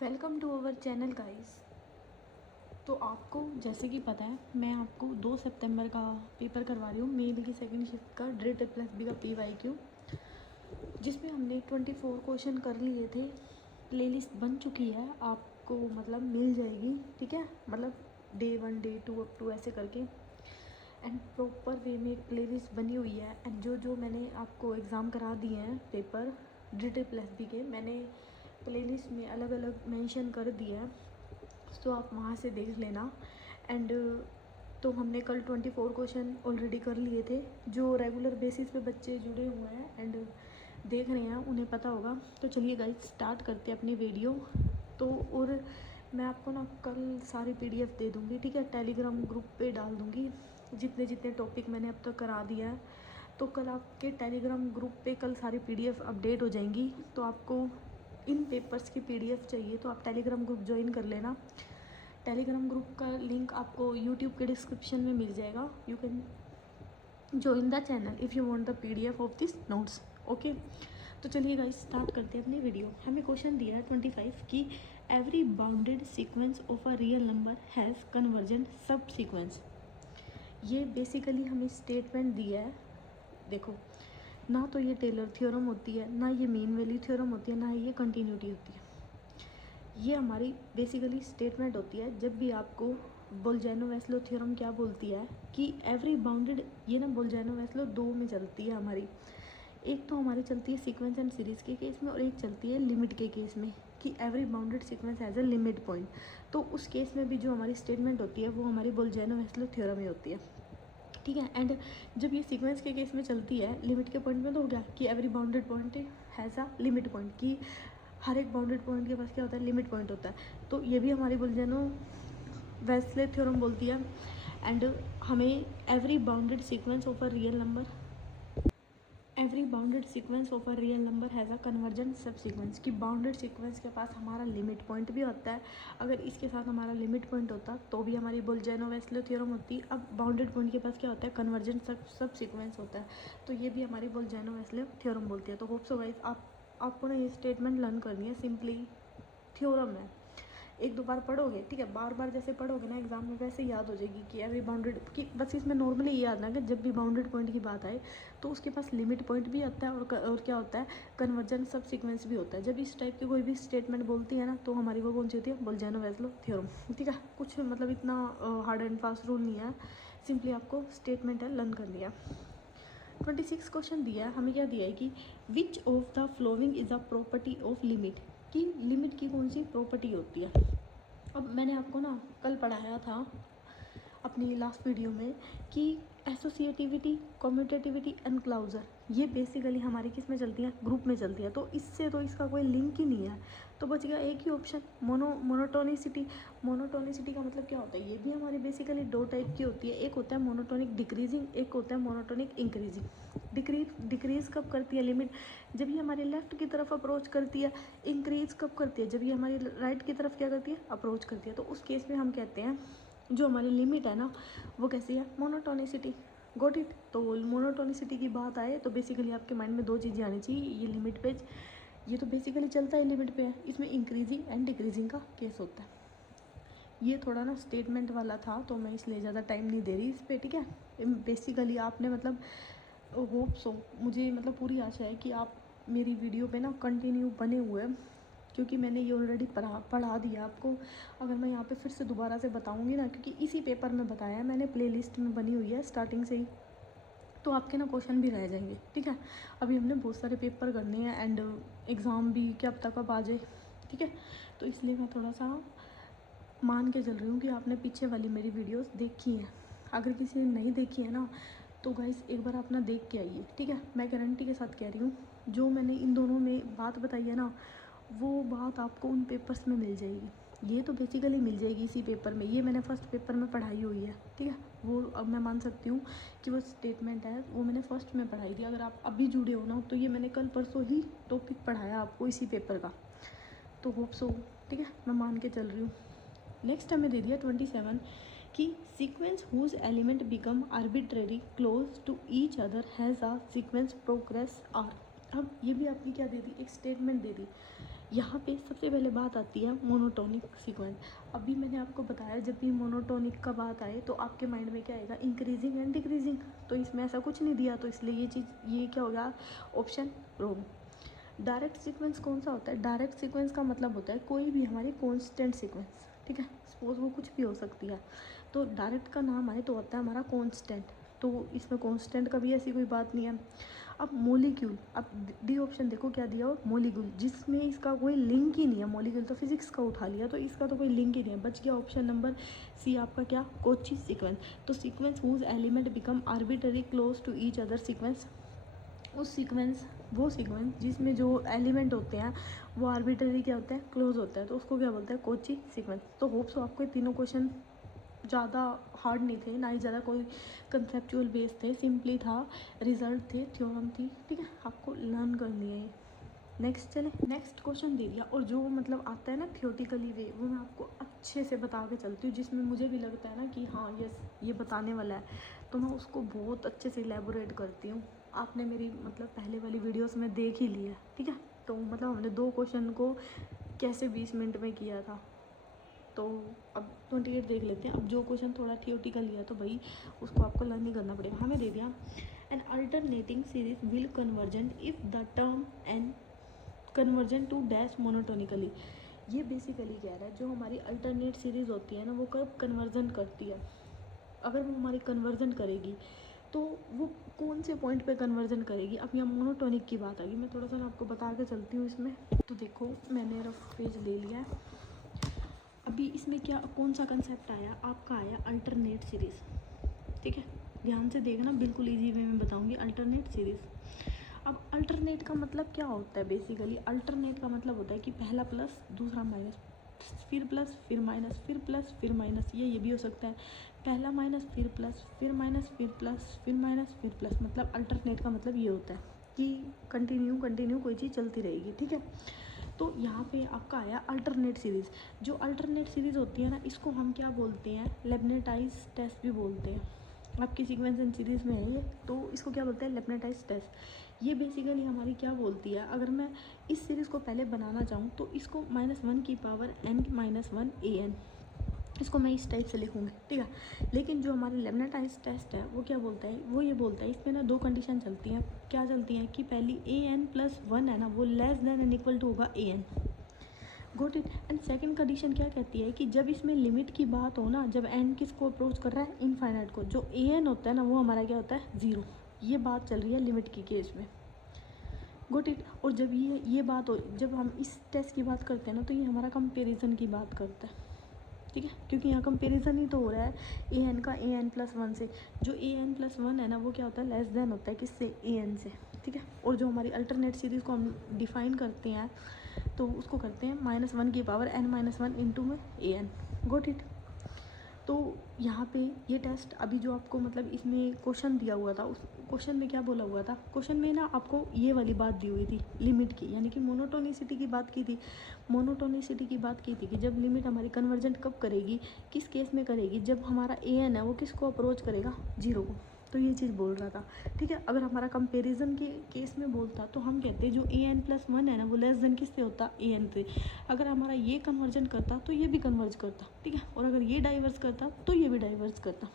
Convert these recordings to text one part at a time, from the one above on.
Welcome to our channel guys. तो आपको जैसे कि पता है, मैं आपको 2 सितंबर का पेपर करवा रही हूँ, मे बी की सेकेंड शिफ्ट का ड्रिट+बी का PYQ, जिसमें हमने 24 क्वेश्चन कर लिए थे। प्लेलिस्ट बन चुकी है, आपको मतलब मिल जाएगी, ठीक है। मतलब डे 1 डे 2 अप टू ऐसे करके एंड प्रॉपर वे में एक प्लेलिस्ट बनी हुई है। एंड जो मैंने आपको एग्ज़ाम करा दिए हैं पेपर ड्रिट+बी के, मैंने प्लेलिस्ट में अलग अलग मेंशन कर दिया है, तो आप वहाँ से देख लेना। एंड तो हमने कल 24 क्वेश्चन ऑलरेडी कर लिए थे। जो रेगुलर बेसिस पे बच्चे जुड़े हुए हैं एंड देख रहे हैं उन्हें पता होगा। तो चलिए गाइस स्टार्ट करते हैं अपनी वीडियो। तो और मैं आपको ना कल सारी PDF दे दूँगी, ठीक है। टेलीग्राम ग्रुप पे डाल दूँगी जितने जितने टॉपिक मैंने अब तक करा दिया है। तो कल आपके टेलीग्राम ग्रुप पे कल सारी PDF अपडेट हो जाएंगी। तो आपको इन पेपर्स की PDF चाहिए तो आप टेलीग्राम ग्रुप ज्वाइन कर लेना। टेलीग्राम ग्रुप का लिंक आपको यूट्यूब के डिस्क्रिप्शन में मिल जाएगा। You can join the channel if you want the PDF of this notes, okay. तो चलिए गाइस स्टार्ट करते हैं अपनी वीडियो। हमें क्वेश्चन दिया है 25 की every bounded sequence of a real number has convergent सब सीक्वेंस। ये बेसिकली हमें स्टेटमेंट दिया है। देखो, ना तो ये टेलर थ्योरम होती है, ना ये मीन वैल्यू थ्योरम होती है, ना ये कंटिन्यूटी होती है। ये हमारी बेसिकली स्टेटमेंट होती है। जब भी आपको बोल्जानो-वेस्लो थ्योरम क्या बोलती है कि एवरी बाउंडेड, ये ना बोल्जानो-वेस्लो दो में चलती है हमारी। एक तो हमारी चलती है सीक्वेंस एंड सीरीज़ के केस में, और एक चलती है लिमिट के केस में कि every bounded sequence has a limit point. तो उस केस में भी जो हमारी स्टेटमेंट होती है वो हमारी बोल्जानो-वेस्लो थ्योरम ही होती है, ठीक है। एंड जब ये सीक्वेंस के केस में चलती है लिमिट के पॉइंट में, तो हो गया कि every bounded point has a limit point, कि हर एक बाउंडेड पॉइंट के पास क्या होता है, लिमिट पॉइंट होता है। तो ये भी हमारी बोल्जानो-वेस्ले थ्योरम बोलती है। एंड हमें every bounded sequence of a real number, every bounded sequence of a real number has a convergent सब सीक्वेंस, कि बाउंडेड सीक्वेंस के पास हमारा लिमिट पॉइंट भी होता है। अगर इसके साथ हमारा लिमिट पॉइंट होता तो भी हमारी बोल्जानो-वेस्ले थ्योरम होती। अब बाउंडेड पॉइंट के पास क्या होता है, कन्वर्जेंट सब सीक्वेंस होता है। तो ये भी हमारी बोल्जानो-वेस्ले थ्योरम बोलती है। तो होप सो गाइस आपको ना ये स्टेटमेंट लर्न करनी है। सिंपली थ्योरम है, एक दो बार पढ़ोगे, ठीक है, बार बार जैसे पढ़ोगे ना एग्जाम में वैसे याद हो जाएगी कि एवरी बाउंडेड की। बस इसमें नॉर्मली ये याद ना कि जब भी बाउंडेड पॉइंट की बात आए तो उसके पास लिमिट पॉइंट भी आता है और क्या होता है, कन्वर्जेंट सब सीक्वेंस भी होता है। जब इस टाइप की कोई भी स्टेटमेंट बोलती है ना तो हमारी वो कौन सी होती है, बोल्जानो-वेस्लो थ्योरम, ठीक है। कुछ मतलब इतना हार्ड एंड फास्ट रूल नहीं है, सिंपली आपको स्टेटमेंट है लर्न करनी है। 26 क्वेश्चन दिया है हमें, क्या दिया है कि which of the following is a property of limit, कि लिमिट की कौन सी प्रॉपर्टी होती है। अब मैंने आपको ना कल पढ़ाया था अपनी लास्ट वीडियो में कि एसोसिएटिविटी, कम्यूटेटिविटी एंड क्लाउजर, ये बेसिकली हमारी किस में चलती है, ग्रुप में चलती है। तो इससे तो इसका कोई लिंक ही नहीं है। तो बच गया एक ही ऑप्शन, मोनोटोनिसिटी। मोनोटोनिसिटी का मतलब क्या होता है, ये भी हमारी बेसिकली दो टाइप की होती है। एक होता है मोनोटोनिक डिक्रीजिंग, एक होता है मोनोटोनिक इंक्रीजिंग। डिक्रीज कब करती है लिमिट, जब ये हमारे लेफ्ट की तरफ अप्रोच करती है। इंक्रीज कब करती है, जब ये हमारी राइट की तरफ क्या करती है, अप्रोच करती है। तो उस केस में हम कहते हैं जो हमारी लिमिट है ना वो कैसी है, मोनोटोनिसिटी। Got it. तो मोनोटोनिसिटी की बात आए तो बेसिकली आपके माइंड में दो चीज़ें आनी चाहिए। ये लिमिट पे, ये तो बेसिकली चलता है लिमिट पे है, इसमें इंक्रीजिंग एंड डिक्रीजिंग का केस होता है। ये थोड़ा ना स्टेटमेंट वाला था तो मैं इसलिए ज़्यादा टाइम नहीं दे रही इस पर, ठीक है। बेसिकली आपने मतलब होप सो, मुझे मतलब पूरी आशा है कि आप मेरी वीडियो पे ना कंटिन्यू बने हुए हैं, क्योंकि मैंने ये ऑलरेडी पढ़ा दिया आपको। अगर मैं यहाँ पे फिर से दोबारा से बताऊँगी ना, क्योंकि इसी पेपर में बताया है मैंने, प्लेलिस्ट में बनी हुई है स्टार्टिंग से ही, तो आपके ना क्वेश्चन भी रह जाएंगे, ठीक है। अभी हमने बहुत सारे पेपर करने हैं एंड एग्ज़ाम भी क्या पता कब आ जाए, ठीक है। तो इसलिए मैं थोड़ा सा मान के चल रही हूँ कि आपने पीछे वाली मेरी वीडियोस देखी हैं। अगर किसी ने नहीं देखी है ना तो गाइस एक बार आप ना देख के आइए, ठीक है। मैं गारंटी के साथ कह रही हूँ, जो मैंने इन दोनों में बात बताई है ना वो बात आपको उन पेपर्स में मिल जाएगी। ये तो बेसिकली मिल जाएगी इसी पेपर में, ये मैंने फर्स्ट पेपर में पढ़ाई हुई है, ठीक है। वो अब मैं मान सकती हूँ कि वो स्टेटमेंट है वो मैंने फर्स्ट में पढ़ाई थी। अगर आप अभी जुड़े हो ना तो ये मैंने कल परसों ही टॉपिक पढ़ाया आपको इसी पेपर का। तो होप सो, ठीक है, मैं मान के चल रही हूँ। नेक्स्ट हमें दे दिया 27 कि sequence whose element become arbitrary close to each other has a sequence progresses. अब ये भी आपकी क्या दे दी, एक स्टेटमेंट दे दी यहाँ पे सबसे पहले बात आती है मोनोटोनिक सीक्वेंस। अभी मैंने आपको बताया जब भी मोनोटोनिक का बात आए तो आपके माइंड में क्या आएगा, इंक्रीजिंग एंड डिक्रीजिंग। तो इसमें ऐसा कुछ नहीं दिया, तो इसलिए ये क्या हो गया, ऑप्शन रॉन्ग। डायरेक्ट सीक्वेंस कौन सा होता है, डायरेक्ट सीक्वेंस का मतलब होता है कोई भी हमारी कॉन्स्टेंट सीक्वेंस, ठीक है, सपोज वो कुछ भी हो सकती है। तो डायरेक्ट का नाम आए तो होता है हमारा कॉन्स्टेंट, तो इसमें कॉन्स्टेंट का भी ऐसी कोई बात नहीं है। अब मोलिक्यूल, अब डी ऑप्शन देखो क्या दिया हो, मोलिक्यूल, जिसमें इसका कोई लिंक ही नहीं है। मोलिक्यूल तो फिजिक्स का उठा लिया, तो इसका तो कोई लिंक ही नहीं है। बच गया ऑप्शन नंबर सी आपका क्या, कोची सीक्वेंस। तो sequence whose element become arbitrary close to each other sequence, उस सीक्वेंस, वो सीक्वेंस जिसमें जो एलिमेंट होते हैं वो आर्बिटरी क्या होते हैं, क्लोज होता है, तो उसको क्या बोलते हैं, कोची सीक्वेंस। तो होप सो आपको ये तीनों क्वेश्चन ज़्यादा हार्ड नहीं थे, ना ही ज़्यादा कोई कंसेप्चुअल बेस थे, सिंपली था, रिजल्ट थे, थ्योरम थी, ठीक है, आपको लर्न करनी है। नेक्स्ट चले, नेक्स्ट क्वेश्चन दे दिया, और जो मतलब आता है ना थियोटिकली वे, वो मैं आपको अच्छे से बता के चलती हूँ, जिसमें मुझे भी लगता है ना कि हाँ यस ये बताने वाला है, तो मैं उसको बहुत अच्छे से इलेबोरेट करती हूँ। आपने मेरी मतलब पहले वाली वीडियोस में देख ही लिया, ठीक है। तो मतलब हमने 2 क्वेश्चन को कैसे 20 मिनट में किया था, तो अब 28 देख लेते हैं। अब जो क्वेश्चन थोड़ा थियोटिकल लिया तो भाई उसको आपको लर्न नहीं करना पड़ेगा। हमें दे दिया an alternating series will convergent if the term n convergence to dash monotonically. ये बेसिकली कह रहा है जो हमारी अल्टरनेट सीरीज़ होती है ना, वो कब कन्वर्जन करती है, अगर वो हमारी कन्वर्जन करेगी तो वो कौन से पॉइंट पे कन्वर्जन करेगी। अब यहाँ मोनोटोनिक की बात आ गई, मैं थोड़ा सा आपको बता के चलती हूँ इसमें। तो देखो मैंने रफ पेज ले लिया है। अभी इसमें क्या कौन सा कंसेप्ट आया, आपका आया अल्टरनेट सीरीज़, ठीक है, ध्यान से देखना, बिल्कुल इजी वे में बताऊंगी अल्टरनेट सीरीज़। अब अल्टरनेट का मतलब क्या होता है, बेसिकली अल्टरनेट का मतलब होता है कि पहला प्लस दूसरा माइनस, फिर प्लस फिर माइनस, फिर प्लस फिर माइनस, ये भी हो सकता है, पहला माइनस फिर प्लस फिर माइनस फिर प्लस फिर माइनस फिर प्लस। मतलब अल्टरनेट का मतलब ये होता है कि कंटिन्यू कोई चीज़ चलती रहेगी, ठीक है। तो यहाँ पे आपका आया अल्टरनेट सीरीज़। जो अल्टरनेट सीरीज़ होती है ना, इसको हम क्या बोलते हैं, लेबनेटाइज टेस्ट भी बोलते हैं। आपकी सीक्वेंस एंड सीरीज़ में है ये, तो इसको क्या बोलते हैं, लेबनेटाइज टेस्ट। ये बेसिकली हमारी क्या बोलती है, अगर मैं इस सीरीज़ को पहले बनाना चाहूँ तो इसको -1 की पावर n-1 an, इसको मैं इस टाइप से लिखूँगी, ठीक है। लेकिन जो हमारी लेबनेटाइज टेस्ट है वो क्या बोलता है, वो ये बोलता है इसमें ना 2 कंडीशन चलती हैं। क्या चलती हैं कि पहली an+1 है ना, वो less than and equal to होगा an, got it. And second condition क्या कहती है कि जब इसमें लिमिट की बात हो ना, जब n किसको अप्रोच कर रहा है, इनफाइनाइट को, जो an होता है ना वो हमारा क्या होता है, 0। ये बात चल रही है लिमिट की केस में, गोट इट। और जब ये बात हो, जब हम इस टेस्ट की बात करते हैं ना, तो ये हमारा कंपेरिजन की बात करता है, ठीक है, क्योंकि यहाँ कंपेरिजन ही तो हो रहा है an का an+1 से। जो an+1 है ना वो क्या होता है, लेस देन होता है किससे, an से, ठीक है। और जो हमारी अल्टरनेट सीरीज़ को हम डिफाइन करते हैं तो उसको करते हैं -1 की पावर n-1 इंटू में an, गोट इट। तो यहाँ पे ये टेस्ट अभी जो आपको मतलब इसमें क्वेश्चन दिया हुआ था, उस क्वेश्चन में क्या बोला हुआ था, क्वेश्चन में ना आपको ये वाली बात दी हुई थी लिमिट की, यानी कि मोनोटोनिसिटी की बात की थी। मोनोटोनिसिटी की बात की थी कि जब लिमिट हमारी कन्वर्जेंट कब करेगी, किस केस में करेगी, जब हमारा an है वो किसको अप्रोच करेगा, 0 को। तो ये चीज़ बोल रहा था, ठीक है। अगर हमारा कंपैरिजन के केस में बोलता तो हम कहते जो an+1 है ना वो लेस देन किससे होता, an से। अगर हमारा ये कन्वर्जन करता तो ये भी कन्वर्ज करता, ठीक है। और अगर ये डाइवर्स करता तो ये भी डाइवर्स करता।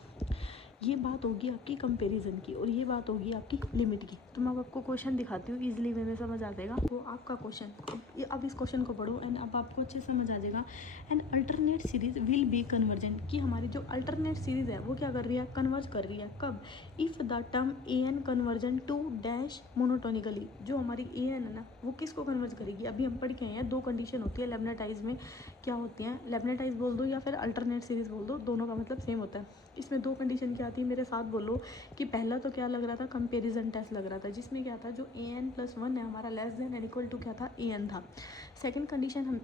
ये बात होगी आपकी कंपैरिजन की, और ये बात होगी आपकी लिमिट की। तो मैं आपको क्वेश्चन दिखाती हूँ, इजीली वे में समझ आ जाएगा। वो आपका क्वेश्चन, अब इस क्वेश्चन को पढ़ो एंड अब आपको अच्छे से समझ आ जाएगा। An alternate series will be convergent, कि हमारी जो अल्टरनेट सीरीज़ है वो क्या कर रही है, कन्वर्ज कर रही है, कब, if the term an convergence to dash monotonically. जो हमारी an है ना वो किसको कन्वर्ज करेगी, अभी हम पढ़ के आए हैं 2 कंडीशन होती है लेबनेटाइज में, क्या होती हैं, लेबनेटाइज बोल दो या फिर अल्टरनेट सीरीज़ बोल दो, दोनों का मतलब सेम होता है। इसमें 2 कंडीशन क्या आती है, मेरे साथ बोलो। कि पहला तो क्या लग रहा था, कंपैरिजन टेस्ट लग रहा था, जिसमें क्या था, जो an+1 है हमारा less than and equal to क्या था, an था। सेकंड कंडीशन हम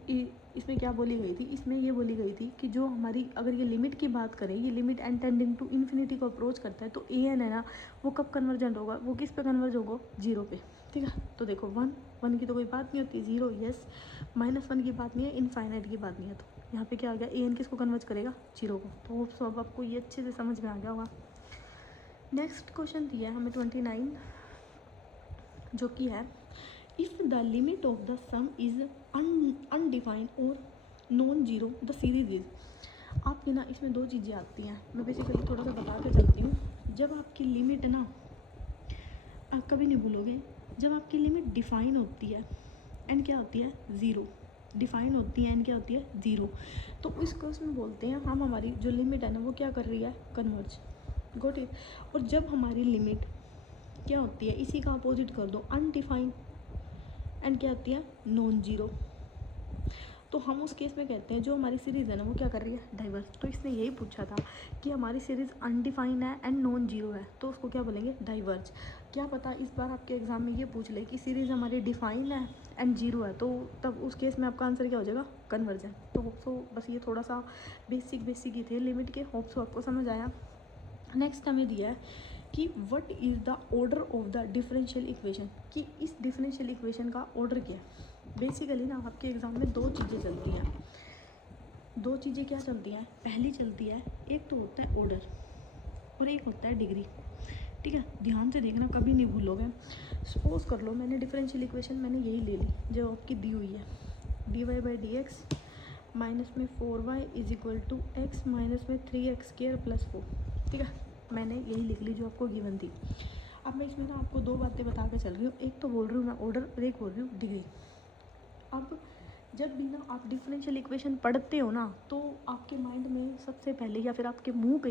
इसमें क्या बोली गई थी, इसमें ये बोली गई थी कि जो हमारी अगर ये लिमिट की बात करें, ये limit n tending to infinity को अप्रोच करता है, तो an है ना वो कब कन्वर्जेंट होगा, वो किस पे कन्वर्ज होगा, 0 पे, ठीक है। तो देखो 1 की तो कोई बात नहीं होती, 0 यस, -1 की बात नहीं है, इनफाइनाइट की बात नहीं है। तो यहाँ पे क्या आ गया, an किसको कन्वर्ज करेगा, 0 को। तो होप सो अब आपको ये अच्छे से समझ में आ गया होगा। नेक्स्ट क्वेश्चन दिया है हमें 29, जो कि है if the limit of the sum is undefined और non zero the series is. आपकी ना इसमें दो चीज़ें आती हैं, मैं बेसिकली थोड़ा सा बता के चलती हूँ। जब आपकी लिमिट ना, आप कभी नहीं भूलोगे, जब आपकी लिमिट डिफाइन होती है एंड क्या होती है ज़ीरो, डिफाइन होती है एंड क्या होती है ज़ीरो, तो इस केस में बोलते हैं हम हमारी जो लिमिट है ना वो क्या कर रही है, कन्वर्ज। Got it. और जब हमारी लिमिट क्या होती है, इसी का अपोजिट कर दो, अनडिफाइंड एंड क्या होती है, नॉन जीरो, तो हम उस केस में कहते हैं जो हमारी सीरीज़ है ना वो क्या कर रही है, डाइवर्स। तो इसने यही पूछा था कि हमारी सीरीज़ अनडिफाइन है एंड नॉन जीरो है, तो उसको क्या बोलेंगे, डाइवर्ज। क्या पता इस बार आपके एग्जाम में ये पूछ ले कि सीरीज़ हमारी डिफाइन है एंड जीरो है, तो तब उस केस में आपका आंसर क्या हो जाएगा, कन्वर्जन। तो होप्सो बस ये थोड़ा सा बेसिक ही थे लिमिट के, होप्सो आपको समझ आया। नेक्स्ट हमें दिया है कि what is the order of the differential equation, कि इस डिफरेंशियल इक्वेशन का ऑर्डर क्या है। बेसिकली ना आपके एग्ज़ाम में दो चीज़ें चलती हैं, दो चीज़ें क्या चलती हैं, पहली चलती है, एक तो होता है ऑर्डर और एक होता है डिग्री। ठीक है, ध्यान से देखना, कभी नहीं भूलोगे। सपोज कर लो मैंने डिफरेंशियल इक्वेशन मैंने यही ले ली जो आपकी दी हुई है, dy/dx माइनस में 4y is equal to x minus में 3x² + 4। ठीक है, मैंने यही लिख ली जो आपको गिवन थी। अब मैं इसमें ना आपको दो बातें बता के चल रही हूँ, एक तो बोल रही हूँ मैं ऑर्डर और एक बोल रही हूँ डिग्री। अब जब भी ना आप डिफरेंशियल इक्वेशन पढ़ते हो ना, तो आपके माइंड में सबसे पहले या फिर आपके मुंह पे